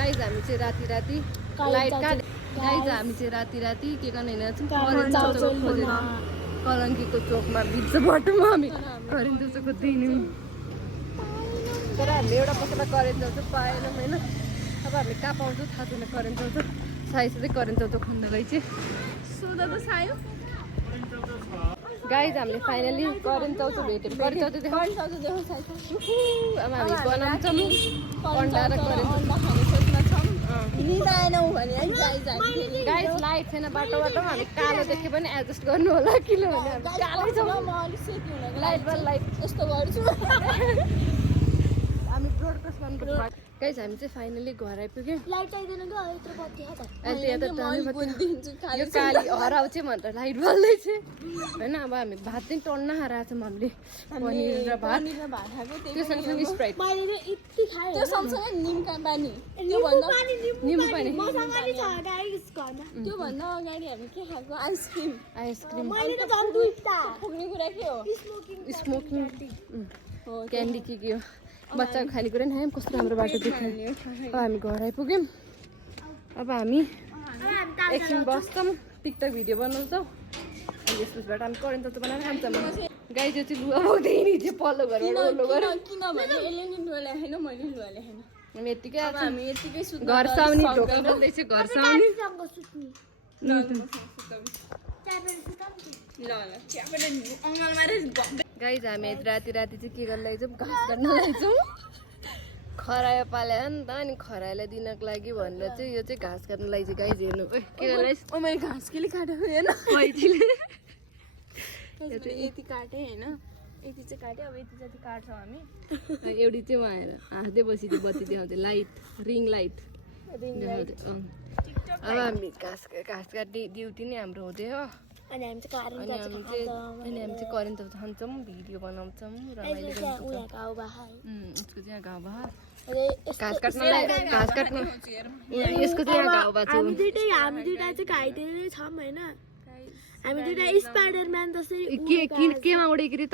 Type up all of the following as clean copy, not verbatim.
guys हामी चाहिँ राति लाइट काट्यो गाइज हामी चाहिँ राति के गर्ने हिँडेको छौँ करेन्ट चौक खोजेर कलङ्कीको चोकमा बिच बाटोमा हामी करेन्ट चौक खोज्दैनौँ तर हामीले एउटा पसलमा करेन्ट चौक पाएनौँ होइन अब हामी कहाँ पाउँछौँ थाहा छैन करेन्ट चौक सायद करेन्ट चौक खोज्नलाई चाहिँ सोधा त सायो गाइज हामीले फाइनली करेन्ट चौक भेट्यौँ करेन्ट चौक देखाउँछौँ अब हामी बनाउँछौँ अन्डा र करेन्ट गाइज लाइट छैन बाटोमा हामी कालो देख्यो पनि एडजस्ट गर्नु होला किनभने हामी कालै छौँ लाइट यस्तो गर्छु हामी ब्रोडकास्ट गर्नुपर्छ गाइज हामी चाहिँ फाइनली घर आइपुग्यौँ यो काली हराउँछ भनेर लाइट बल्दैछ होइन अब हामी भात चाहिँ टन्न खाएर छौँ हामीले पनिर र भात त्यो सँगसँगै स्प्राइट निम्बु पानी त्योभन्दा अगाडि हामी के खाएको आइसक्रिम पुग्ने कुरा के हो स्मोकिङ क्यान्डी के हो बच्चाको खानेकुरा नि खायौँ कस्तो राम्रो बाटो देख्यौँ अब हामी घर आइपुग्यौँ अब हामी एकछिन बस्छौँ टिकटक भिडियो बनाउँछौँ अनि त्यसबाट हामी करेन्ट चौक बनाएर खान्छौँ गाई जो चाहिँ लुगा बोक्दै नि चाहिँ पल्लो घरबाट हामी यत्तिकै घर साउने ढोका बोल्दैछ घर साउने गाइज हामी राति चाहिँ के गर्न लागेछौँ घाँस काट्न लागेछौँ खरायो पाल्यो नि त अनि खरायोलाई दिनको लागि भनेर चाहिँ यो चाहिँ घाँस काट्न लागेछ गाइज हेर्नु के गर्न मैले घाँस केले काटेको हेर्न यति काटेँ होइन यति चाहिँ काट्यो अब यति जति काट्छौँ हामी एउटी चाहिँ उहाँ आएर हाँस्दै बसिदियो बत्ती देखाउँथ्यो लाइट रिङ लाइट अब हामी घाँस काट्ने ड्युटी नै हाम्रो हुँदै हो अनि हामी चाहिँ करेन्ट चौक खान्छौँ भिडियो बनाउँछौँ रमाइलो उसको चाहिँ यहाँ गाउँ बहा घाँस काट्नलाई घाँस काट्नु यसको चाहिँ यहाँ गाउँ बहा छ हामी दुइटा चाहिँ घाइते छौँ होइन हामी दुइटा स्पाइडरम्यान जस्तै केमा उडेको रे त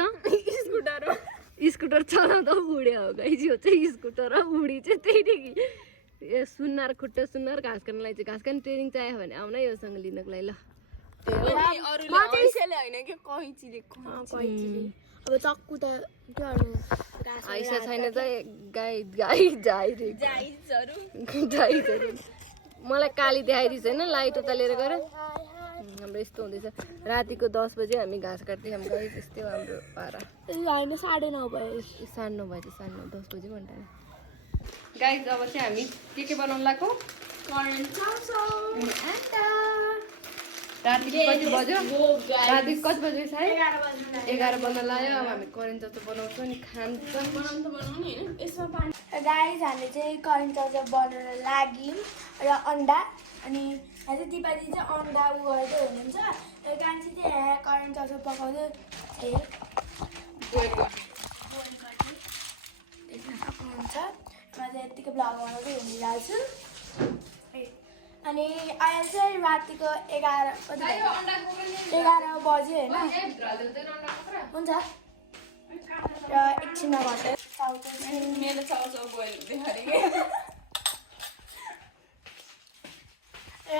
स्कुटर चलाउँदा उड्यो हो गाइज यो चाहिँ स्कुटर र उडी चाहिँ त्यहीदेखि ए सुन्नार खुट्टा सुन्नार घाँस काट्नलाई चाहिँ घाँस काट्ने ट्रेनिङ चाहियो भने आउन योसँग लिनको लागि ल अब चक्कु त आइसा छैन त जाइजहरू मलाई काली देखाइदिन्छ होइन लाइट उता लिएर गएर हाम्रो यस्तो हुँदैछ रातिको 10 बजे हामी घाँस काट्दै हामी गाई त्यस्तै हो हाम्रो पारा होइन 9:30 भयो 9:30 भयो 10 बजे घन्टा गाई अब चाहिँ हामी के बनाउनु लाग्छौँ राति कति बज्यो राति कति बज्यो सायद 11 बज्न लाग्यो अब हामी करेन्ट चौक बनाउँछौँ अनि खान्छौँ गाइस हामीले चाहिँ करेन्ट चौक बनाउन लाग्यौँ र अन्डा अनि आज दिपाली चाहिँ अन्डा उ गर्दै हुनुहुन्छ र कान्छी चाहिँ यहाँ करेन्ट चौक पकाउँदै बोइल गर्दै सक्नुहुन्छ म चाहिँ यतिको भ्लग बनाउँदै हुनिरहेको छु अनि अहिले चाहिँ रातिको 11 बज्यो होइन हुन्छ र एकछिनमा घट्यो मेरो चाउचाउ बोइल हुँदै र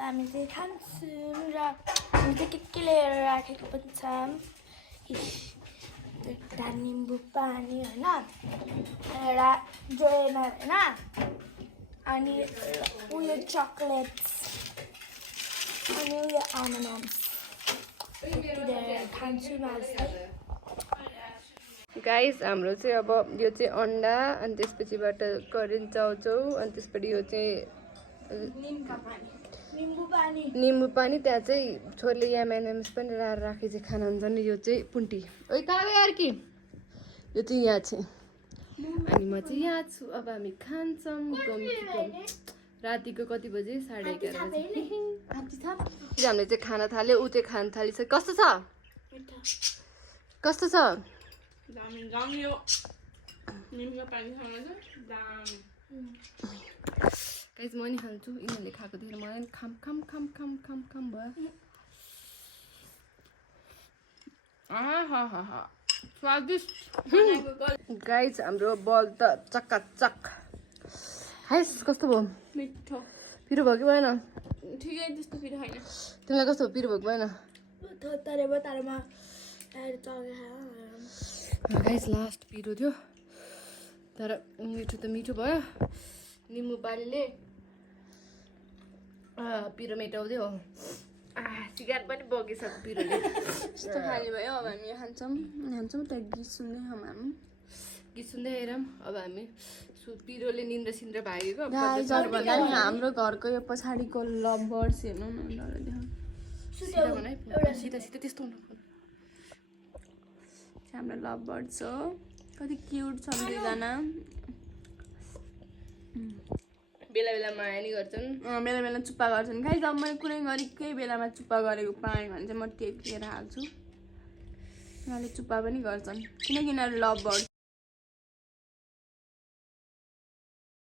हामी चाहिँ खान्छौँ र हामी चाहिँ के लिएर राखेको पनि छ एउटा निम्बु पानी होइन एउटा जोएमा होइन अनि उयो चकलेट्स अनि उयो आमन्स खान्छु गाइस हाम्रो चाहिँ अब यो चाहिँ अन्डा अनि त्यसपछिबाट करेन्ट चाउचाउ अनि त्यसपछि यो चाहिँ निम्बु पानी त्यहाँ चाहिँ छोरीले एमएनएम्स पनि राखेर चाहिँ खाना हुन्छ नि यो चाहिँ पुन्टी ओइ कहाँ यार कि यो चाहिँ यहाँ चाहिँ अनि म चाहिँ यहाँ छु अब हामी खान्छौँ रातिको कति बजे 11:30 बजे हामीले चाहिँ खाना थाल्यो ऊ चाहिँ खाना थालिसक्यो कस्तो छ कस्तो छ गाइस म नि खान्छु यिनीहरूले खाएको देखेर मलाई नि खाम खाम खाम खाम खाम खाम भयो स्वादिष्ट गाइस हाम्रो बल त चक्काचक हाइस कस्तो भयो मिठो पिरो भयो कि भएन ठिकै त्यस्तो पिरो होइन तिमीलाई कस्तो पिरो भयो कि भएन गाइस लास्ट पिरो थियो तर मिठो त मिठो भयो निम्बु पानीले पिरो मेटाउँदै हो सिगार पनि बगिसक्यो पिरोले यस्तो खाली भयो अब हामी खान्छौँ त गीत सुन्दै छौँ हामी गीत सुन्दै हेरौँ अब हामी पिरोले निन्द्रा सिन्द्रा भागेको भन्दा नि हाम्रो घरको यो पछाडिको लभ बर्ड्स हेर्नु न सिधा सिधा त्यस्तो हुनु हाम्रो लभ बर्ड्स हो कति क्युट छ दुईजना बेला बेला माया नि गर्छन् बेला बेला चुप्पा गर्छन् खाइ जब मैले कुनै गरी केही बेलामा चुप्पा गरेको पाएँ भने चाहिँ म टेकिएर हाल्छु उनीहरूले चुप्पा पनि गर्छन् किनकि यिनीहरू लभ बर्ड